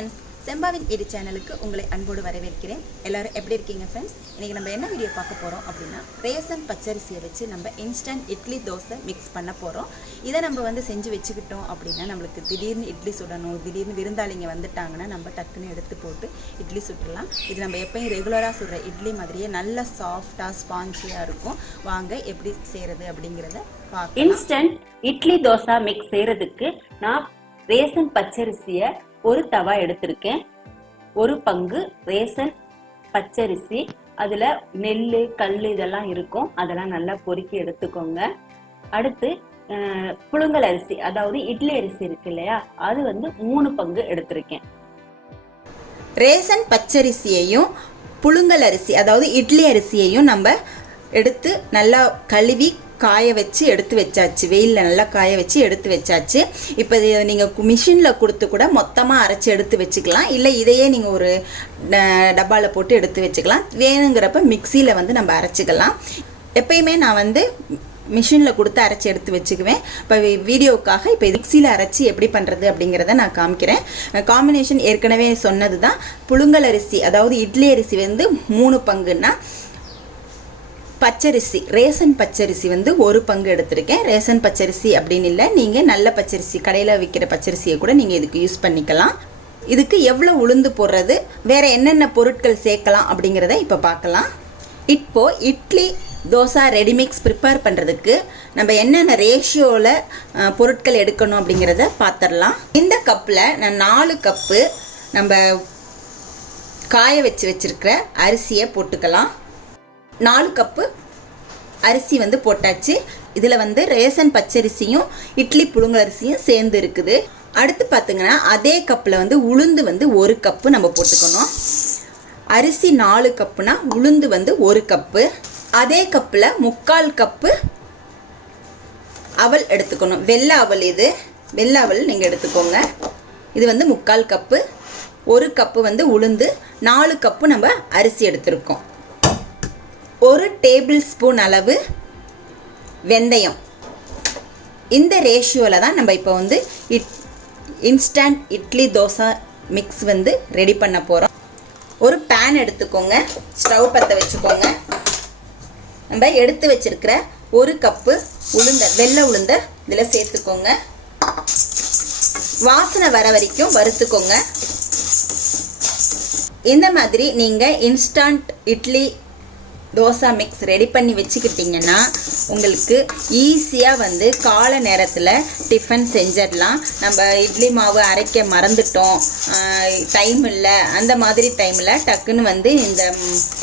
Friends, செம்பாவின் வீடு சேனலுக்கு உங்களை அன்போடு வரவேற்கிறேன். எல்லாரும் எப்படி இருக்கீங்க ஃப்ரெண்ட்ஸ்? இன்றைக்கி நம்ம என்ன வீடியோ பார்க்க போகிறோம் அப்படின்னா, ரேசன் பச்சரிசியை வச்சு நம்ம இன்ஸ்டன்ட் இட்லி தோசை மிக்ஸ் பண்ண போகிறோம். இதை நம்ம செஞ்சு வச்சுக்கிட்டோம் அப்படின்னா, நம்மளுக்கு திடீர்னு இட்லி சுடணும், திடீர்னு விருந்தாளிங்க வந்துட்டாங்கன்னா நம்ம டக்குன்னு எடுத்து போட்டு இட்லி சுட்டுடலாம். இது நம்ம எப்பயும் ரெகுலராக சுடுற இட்லி மாதிரியே நல்ல சாஃப்டாக ஸ்பான்ஜியாக இருக்கும். வாங்க எப்படி செய்கிறது அப்படிங்கிறத பார்க்கலாம். இன்ஸ்டன்ட் இட்லி தோசை மிக்ஸ் செய்கிறதுக்கு நான் ரேசன் பச்சரிசியை ஒரு தவா எடுத்திருக்கேன். ஒரு பங்கு ரேசன் பச்சரிசி, அதுல நெல்லு கல் இதெல்லாம் இருக்கும், அதெல்லாம் நல்லா பொறுக்கி எடுத்துக்கோங்க. அடுத்து புழுங்கல் அரிசி, அதாவது இட்லி அரிசி இருக்கு இல்லையா, அது 3 பங்கு எடுத்திருக்கேன். ரேசன் பச்சரிசியையும் புழுங்கல் அரிசி அதாவது இட்லி அரிசியையும் நம்ம எடுத்து நல்லா கழுவி காய வச்சு எடுத்து வச்சாச்சு. வெயிலில் நல்லா காய வச்சு எடுத்து வச்சாச்சு. இப்போ நீங்கள் மிஷினில் கொடுத்து கூட மொத்தமாக அரைச்சி எடுத்து வச்சுக்கலாம், இல்லை இதையே நீங்கள் ஒரு டப்பாவில் போட்டு எடுத்து வச்சுக்கலாம். வேணுங்கிறப்ப மிக்சியில் நம்ம அரைச்சிக்கலாம். எப்பயுமே நான் மிஷினில் கொடுத்து அரைச்சி எடுத்து வச்சுக்குவேன். இப்போ வீடியோவுக்காக இப்போ மிக்சியில் அரைச்சி எப்படி பண்ணுறது அப்படிங்கிறத நான் காமிக்கிறேன். காம்பினேஷன் ஏற்கனவே சொன்னது தான். புழுங்கல் அரிசி அதாவது இட்லி அரிசி 3 பங்குன்னா, பச்சரிசி ரேசன் பச்சரிசி 1 பங்கு எடுத்திருக்கேன். ரேசன் பச்சரிசி அப்படின்னு இல்லை, நீங்கள் நல்ல பச்சரிசி கடையில் விற்கிற பச்சரிசியை கூட நீங்கள் இதுக்கு யூஸ் பண்ணிக்கலாம். இதுக்கு எவ்வளோ உளுந்து போடுறது, வேறு என்னென்ன பொருட்கள் சேர்க்கலாம் அப்படிங்கிறத இப்போ பார்க்கலாம். இப்போது இட்லி தோசை ரெடிமிக்ஸ் ப்ரிப்பேர் பண்ணுறதுக்கு நம்ம என்னென்ன ரேஷியோவில் பொருட்கள் எடுக்கணும் அப்படிங்கிறத பார்த்துடலாம். இந்த கப்பில் நான் 4 கப்பு நம்ம காய வச்சுருக்கிற அரிசியை போட்டுக்கலாம். 4 கப்பு அரிசி போட்டாச்சு. இதில் ரேசன் பச்சரிசியும் இட்லி புழுங்கல் அரிசியும் சேர்ந்து இருக்குது. அடுத்து பார்த்திங்கன்னா அதே கப்பில் உளுந்து 1 கப்பு நம்ம போட்டுக்கணும். அரிசி 4 கப்புனா உளுந்து 1 கப்பு. அதே கப்பில் 3/4 கப்பு அவல் எடுத்துக்கணும். வெள்ளை அவல், இது வெள்ளை அவல் நீங்கள் எடுத்துக்கோங்க. இது 3/4 கப்பு. 1 கப்பு உளுந்து, 4 கப்பு நம்ம அரிசி எடுத்துருக்கோம். 1 டேபிள் ஸ்பூன் அளவு வெந்தயம். இந்த ரேஷியோவில் தான் நம்ம இப்போ instant idli dosa mix ready பண்ண போகிறோம். ஒரு பேன் எடுத்துக்கோங்க, ஸ்டவ் பற்ற வச்சுக்கோங்க. நம்ம எடுத்து வச்சிருக்கிற 1 கப்பு வெள்ளை உளுந்த இதில் சேர்த்துக்கோங்க. வாசனை வர வரைக்கும் வறுத்துக்கோங்க. இந்த மாதிரி நீங்கள் instant idli dosa mix ready பண்ணி வச்சுக்கிட்டிங்கன்னா உங்களுக்கு ஈஸியாக காலை நேரத்தில் டிஃபன் செஞ்சிடலாம். நம்ம இட்லி மாவு அரைக்க மறந்துட்டோம், டைம் இல்லை, அந்த மாதிரி டைமில் டக்குன்னு இந்த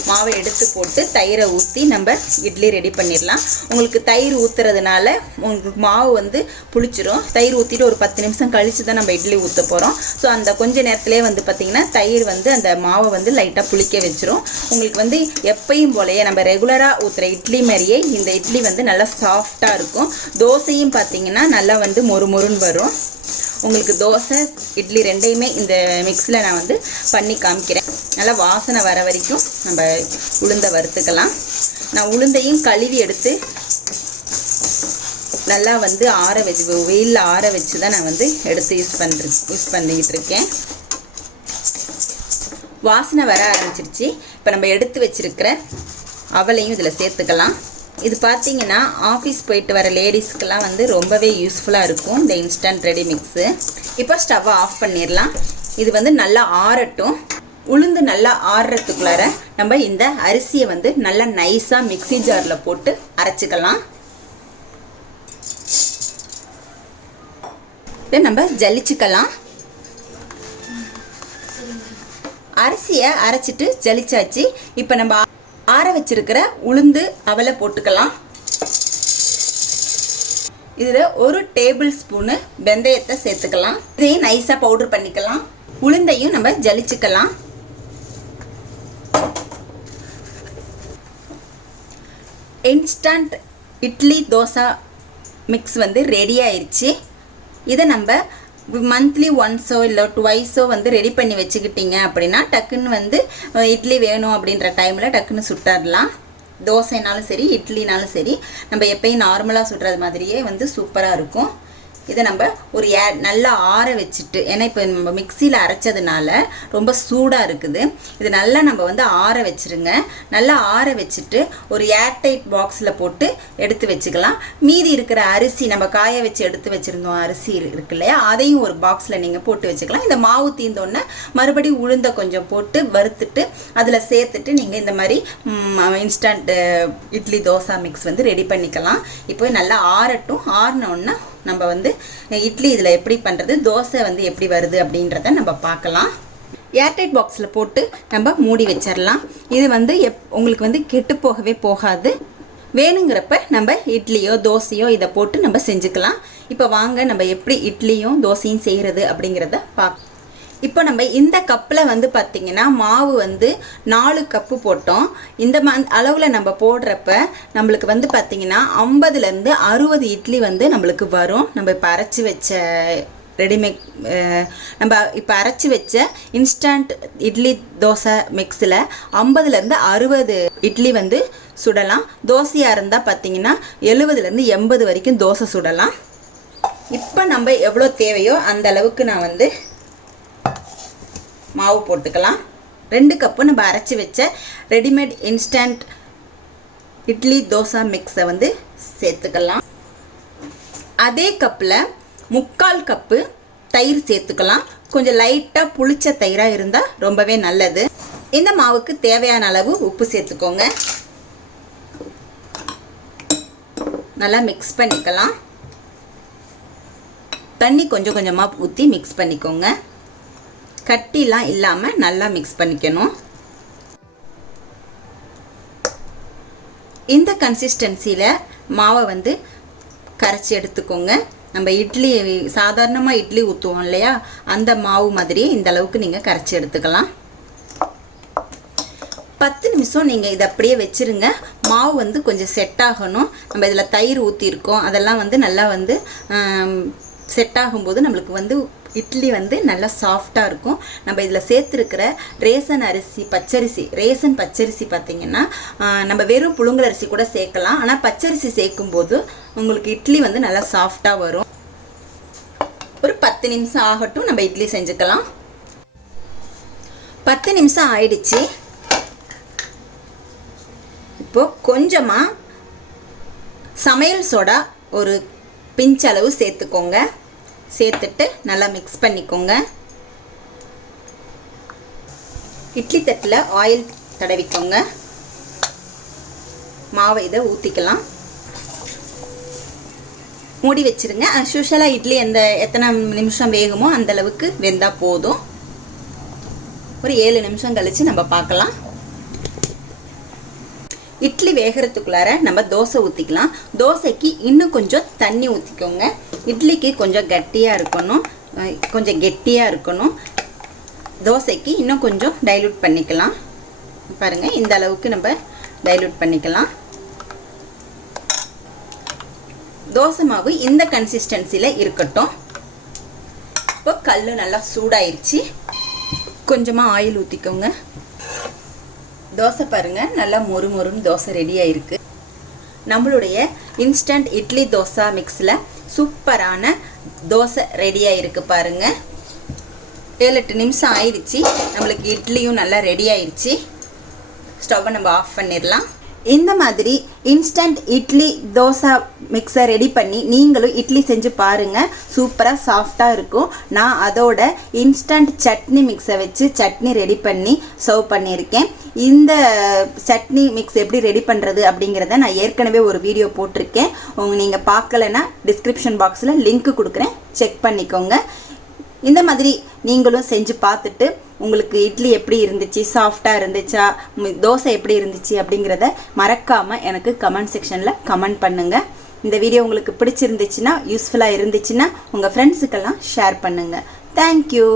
மாவை எடுத்து போட்டு தயிரை ஊற்றி நம்ம இட்லி ரெடி பண்ணிடலாம். உங்களுக்கு தயிர் ஊற்றுறதுனால உங்களுக்கு மாவு புளிச்சிரும். தயிர் ஊற்றிட்டு ஒரு 10 நிமிஷம் கழித்து தான் நம்ம இட்லி ஊற்ற போகிறோம். ஸோ அந்த கொஞ்ச நேரத்துலேயே பார்த்திங்கன்னா தயிர் அந்த மாவை லைட்டாக புளிக்க வச்சிரும். உங்களுக்கு எப்பயும் போல நம்ம ரெகுலராக ஊற்றுற இட்லி மாதிரியே இந்த இட்லி நல்லா சாஃப்டாக இருக்கும். தோசையும் பார்த்தீங்கன்னா நல்லா மொறுமொறுன்னு வரும். உங்களுக்கு தோசை இட்லி ரெண்டையுமே இந்த மிக்ஸில் நான் பண்ணி காமிக்கிறேன். நல்லா வாசனை வர வரைக்கும் நம்ம உளுந்தை வறுத்துக்கலாம். நான் உளுந்தையும் கழுவி எடுத்து நல்லா ஆற வச்சு வெயிலில் ஆற வச்சு தான் நான் எடுத்து யூஸ் பண்ணிக்கிட்டு இருக்கேன். வாசனை வர ஆரம்பிச்சிருச்சு. இப்போ நம்ம எடுத்து வச்சிருக்கிற அவளையும் இதில் சேர்த்துக்கலாம். இது பார்த்தீங்கன்னா ஆஃபீஸ் போயிட்டு வர லேடிஸ்க்கெல்லாம் ரொம்பவே யூஸ்ஃபுல்லாக இருக்கும் இந்த இன்ஸ்டன்ட் ரெடி மிக்ஸு. இப்போ ஸ்டவ்வை ஆஃப் பண்ணிடலாம். இது நல்லா ஆறட்டும். உளுந்து நல்லா ஆறுறதுக்குள்ளார நம்ம இந்த அரிசியை நல்லா நைஸாக மிக்ஸி ஜாரில் போட்டு அரைச்சிக்கலாம். இதை நம்ம ஜலிச்சுக்கலாம். அரிசியை அரைச்சிட்டு ஜலிச்சாச்சு. இப்போ நம்ம ஆற வச்சிருக்கிற உளுந்து அவலை போட்டுக்கலாம். இதில் 1 டேபிள் ஸ்பூனு வெந்தயத்தை சேர்த்துக்கலாம். இதையும் நைஸாக பவுடர் பண்ணிக்கலாம். உளுந்தையும் நம்ம ஜலிச்சுக்கலாம். Instant idli dosa mix ready ஆயிடுச்சு. இதை நம்ம மந்த்லி ஒன்ஸோ இல்லை டுவைஸோ ரெடி பண்ணி வச்சுக்கிட்டிங்க அப்படின்னா டக்குன்னு இட்லி வேணும் அப்படின்ற டைமில் டக்குன்னு சுட்டரலாம். தோசைனாலும் சரி இட்லினாலும் சரி நம்ம எப்பயும் நார்மலாக சுடுறது மாதிரியே சூப்பராக இருக்கும். இதை நம்ம ஒரு நல்லா ஆற வச்சுட்டு, ஏன்னா இப்போ நம்ம மிக்சியில் அரைச்சதுனால ரொம்ப சூடாக இருக்குது. இது நல்லா நம்ம வந்து ஆற வச்சுருங்க. நல்லா ஆற வச்சுட்டு ஒரு ஏர்டைட் பாக்ஸில் போட்டு எடுத்து வச்சுக்கலாம். மீதி இருக்கிற அரிசி நம்ம காய வச்சு எடுத்து வச்சுருந்தோம், அரிசி இருக்கு இல்லையா, அதையும் ஒரு பாக்ஸில் நீங்கள் போட்டு வச்சுக்கலாம். இந்த மாவு தீர்ந்தோன்னே மறுபடியும் உளுந்த கொஞ்சம் போட்டு வறுத்துட்டு அதில் சேர்த்துட்டு நீங்கள் இந்த மாதிரி இன்ஸ்டன்ட் இட்லி தோசை மிக்ஸ் வந்து ரெடி பண்ணிக்கலாம். இப்போ நல்லா ஆறட்டும். ஆறினோன்னா நம்ம வந்து இட்லி இதில் எப்படி பண்ணுறது, தோசை வந்து எப்படி வருது அப்படின்றத நம்ம பார்க்கலாம். ஏர்டைட் பாக்ஸில் போட்டு நம்ம மூடி வச்சிடலாம். இது வந்து உங்களுக்கு வந்து கெட்டு போகவே போகாது. வேணுங்கிறப்ப நம்ம இட்லியோ தோசையோ இதை போட்டு நம்ம செஞ்சுக்கலாம். இப்போ வாங்க நம்ம எப்படி இட்லியும் தோசையும் செய்கிறது அப்படிங்கிறத பார்க்கலாம். இப்போ நம்ம இந்த கப்பில் வந்து பார்த்திங்கன்னா மாவு வந்து 4 கப்பு போட்டோம். இந்த அளவில் நம்ம போடுறப்ப நம்மளுக்கு வந்து பார்த்திங்கன்னா 50லேருந்து 60 இட்லி வந்து நம்மளுக்கு வரும். நம்ம இப்போ அரைச்சி வச்ச ரெடிமேட் நம்ம இப்போ அரைச்சி வச்ச இன்ஸ்டன்ட் இட்லி தோசை மிக்ஸில் 50லேருந்து 60 இட்லி வந்து சுடலாம். தோசையாக இருந்தால் பார்த்திங்கன்னா 70லேருந்து 80 வரைக்கும் தோசை சுடலாம். இப்போ நம்ம எவ்வளோ தேவையோ அந்த அளவுக்கு நான் வந்து மாவு போட்டுக்கலாம். 2 கப்பு நம்ம அரைச்சி வச்ச ரெடிமேட் இன்ஸ்டன்ட் இட்லி தோசை மிக்ஸை வந்து சேர்த்துக்கலாம். அதே கப்பில் 3/4 கப்பு தயிர் சேர்த்துக்கலாம். கொஞ்சம் லைட்டாக புளிச்ச தயிராக இருந்தால் ரொம்பவே நல்லது. இந்த மாவுக்கு தேவையான அளவு உப்பு சேர்த்துக்கோங்க. நல்லா மிக்ஸ் பண்ணிக்கலாம். தண்ணி கொஞ்சம் கொஞ்சமாக ஊற்றி மிக்ஸ் பண்ணிக்கோங்க. கட்டிலாம் இல்லாமல் நல்லா மிக்ஸ் பண்ணிக்கணும். இந்த கன்சிஸ்டன்சியில் மாவை வந்து கரைச்சி எடுத்துக்கோங்க. நம்ம இட்லி சாதாரணமாக இட்லி ஊற்றுவோம் இல்லையா, அந்த மாவு மாதிரியே இந்த அளவுக்கு நீங்கள் கரைச்சி எடுத்துக்கலாம். 10 நிமிஷம் நீங்கள் இதை அப்படியே வச்சுருங்க. மாவு வந்து கொஞ்சம் செட் ஆகணும். நம்ம இதில் தயிர் ஊற்றிருக்கோம், அதெல்லாம் வந்து நல்லா வந்து செட் ஆகும்போது நம்மளுக்கு வந்து இட்லி வந்து நல்லா சாஃப்டாக இருக்கும். நம்ம இதில் சேர்த்துருக்கிற ரேசன் அரிசி பச்சரிசி, ரேசன் பச்சரிசி பார்த்திங்கன்னா நம்ம வெறும் புழுங்கல் அரிசி கூட சேர்க்கலாம். ஆனால் பச்சரிசி சேர்க்கும்போது உங்களுக்கு இட்லி வந்து நல்லா சாஃப்டாக வரும். ஒரு 10 நிமிஷம் ஆகட்டும், நம்ம இட்லி செஞ்சுக்கலாம். 10 நிமிஷம் ஆயிடுச்சு. இப்போது கொஞ்சமாக சமையல் சோடா ஒரு பிஞ்ச் அளவு சேர்த்துக்கோங்க. சேர்த்துட்டு நல்லா மிக்ஸ் பண்ணிக்கோங்க. இட்லி தட்டில் ஆயில் தடவிக்கோங்க. மாவை இதை ஊற்றிக்கலாம். மூடி வச்சுருங்க. யூஷுவலாக இட்லி எத்தனை நிமிஷம் வேகுமோ அந்த அளவுக்கு வெந்தால் போதும். ஒரு 7 நிமிஷம் கழித்து நம்ம பார்க்கலாம். இட்லி வேகிறதுக்குள்ளார நம்ம தோசை ஊற்றிக்கலாம். தோசைக்கு இன்னும் கொஞ்சம் தண்ணி ஊற்றிக்கோங்க. இட்லிக்கு கொஞ்சம் கட்டியாக இருக்கணும், கொஞ்சம் கெட்டியாக இருக்கணும். தோசைக்கு இன்னும் கொஞ்சம் டைல்யூட் பண்ணிக்கலாம். பாருங்கள், இந்த அளவுக்கு நம்ம டைல்யூட் பண்ணிக்கலாம். தோசை மாவு இந்த கன்சிஸ்டன்சியில் இருக்கட்டும். இப்போ கல் நல்லா சூடாயிருச்சு. கொஞ்சமாக ஆயில் ஊற்றிக்கோங்க. தோசை பாருங்கள், நல்லா மொறு மொறுன்னு தோசை ரெடியாக இருக்குது. நம்மளுடைய இன்ஸ்டன்ட் இட்லி தோசை மிக்ஸில் சூப்பரான தோசை ரெடியாக இருக்குது பாருங்கள். 7-8 நிமிஷம் ஆயிடுச்சு. நம்மளுக்கு இட்லியும் நல்லா ரெடி ஆயிடுச்சு. ஸ்டவ்வை நம்ம ஆஃப் பண்ணிடலாம். இந்த மாதிரி இன்ஸ்டன்ட் இட்லி தோசை மிக்ஸை ரெடி பண்ணி நீங்களும் இட்லி செஞ்சு பாருங்கள். சூப்பராக சாஃப்டாக இருக்கும். நான் அதோட இன்ஸ்டன்ட் சட்னி மிக்ஸை வச்சு சட்னி ரெடி பண்ணி சர்வ் பண்ணியிருக்கேன். இந்த சட்னி மிக்ஸ் எப்படி ரெடி பண்ணுறது அப்படிங்கிறத நான் ஏற்கனவே ஒரு வீடியோ போட்டிருக்கேன். நீங்கள் பார்க்கலைன்னா டிஸ்கிரிப்ஷன் பாக்ஸில் லிங்க் கொடுக்குறேன், செக் பண்ணிக்கோங்க. இந்த மாதிரி நீங்களும் செஞ்சு பார்த்துட்டு உங்களுக்கு இட்லி எப்படி இருந்துச்சு, சாஃப்டாக இருந்துச்சா, தோசை எப்படி இருந்துச்சு அப்படிங்கிறத மறக்காமல் எனக்கு கமெண்ட் செக்ஷனில் கமெண்ட் பண்ணுங்கள். இந்த வீடியோ உங்களுக்கு பிடிச்சிருந்துச்சுன்னா, யூஸ்ஃபுல்லாக இருந்துச்சுன்னா உங்கள் ஃப்ரெண்ட்ஸுக்கெல்லாம் ஷேர் பண்ணுங்கள். தேங்க்யூ.